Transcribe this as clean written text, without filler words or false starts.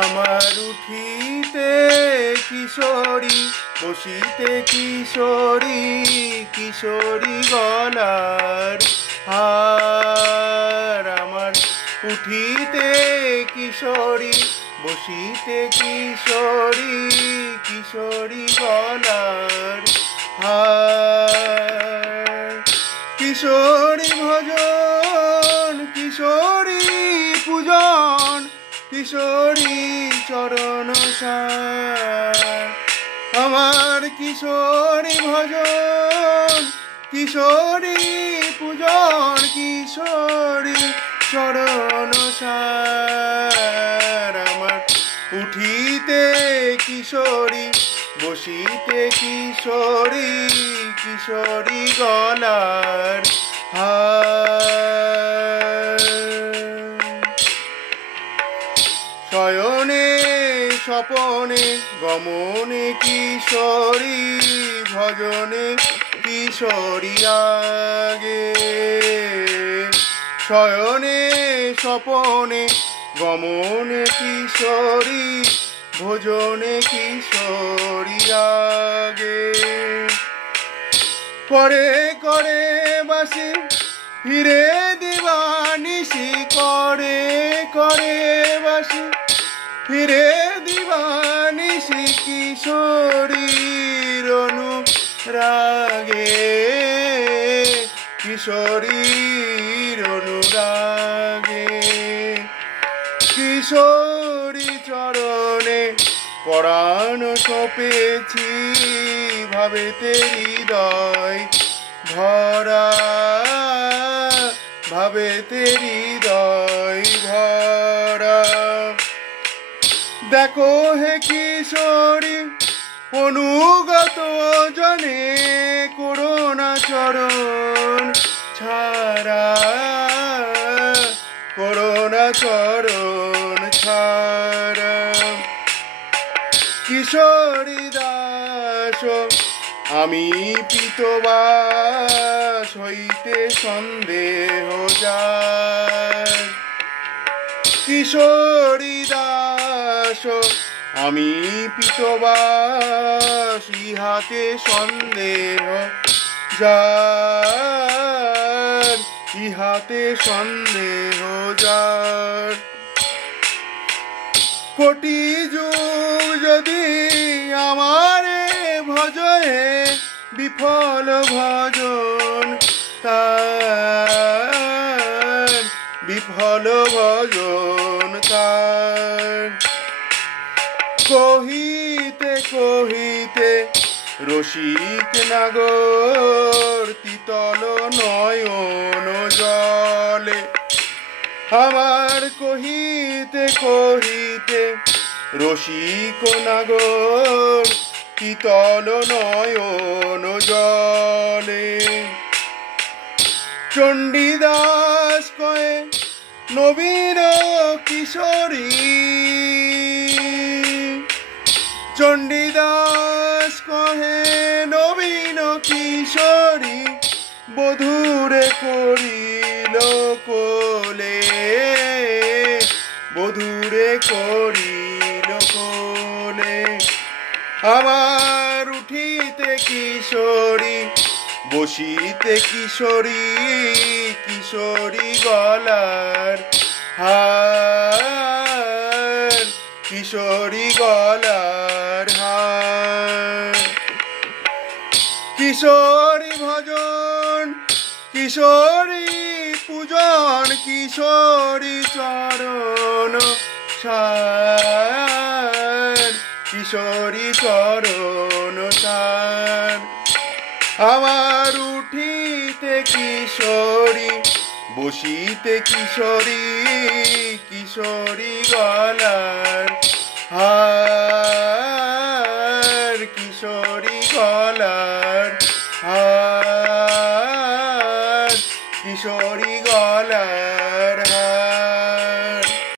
আমার উঠিতে কিশোরী, বসিতে কিশোরী, কিশোরী গলার হার। আমার উঠিতে কিশোরী, বসিতে কিশোরী, কিশোরী গলার হার। কিশোরী ভজন, কিশোরী পূজন, কিশোরী চরণ সার। আমার কিশোরী ভজন, কিশোরী পূজন, কিশোরী চরণ সার। আমার উঠিতে কিশোরী, বসিতে কিশোরী, কিশোরী গলার হার। শয়নে স্বপনে গমনে কিশোরী, ভজনে কিশোরী আগে। শয়নে স্বপনে গমনে কিশোরী, ভজনে কিশোরী আগে। করে করে বাসি ফিরে দিবানিশি, করে করে বাসি ফিরে দিবানিশি, কিশোরীর অনুরাগে, কিশোরীর অনুরাগে। কিশোরী চরণে পরাণ সপেছি, ভাবেতে হৃদয় ভরা, ভাবেতে হৃদয় ভরা। দেখো হে কিশোরী অনুগত জনে, করোনা চরণ ছাড়া, করোনা চরণ ছাড়া। কিশোরী দাস আমি পীতবাস হইতে সন্দেহ যায়। কিশোরী দাস আমি পীতবাস, ইহাতে সন্দেহ যার, ইহাতে সন্দেহ যার। কোটি যুগ যদি আমারে ভজে, বিফল ভজন তার, বিফল ভজন তার। কহিতে কহিতে রসিক নাগর, তিতল নয়ন জলে। আমার কহিতে কহিতে রসিক নাগর, তিতল নয়ন জলে। চণ্ডীদাস কয়ে নবীন কিশোরী, চণ্ডীদাস কহে নবীন কিশোরী, বধূরে করিল কোলে, বধূরে করিল কোলে। আমার উঠিতে কিশোরী, বসিতে কিশোরী, কিশোরী গলার হার, কিশোরী গলার হার। কিশোরী ভজন, কিশোরী পূজন, কিশোরী চরণ সার, কিশোরী চরণ সার। আমার উঠিতে কিশোরী, বসিতে কিশোরী, কিশোরী গলার হার।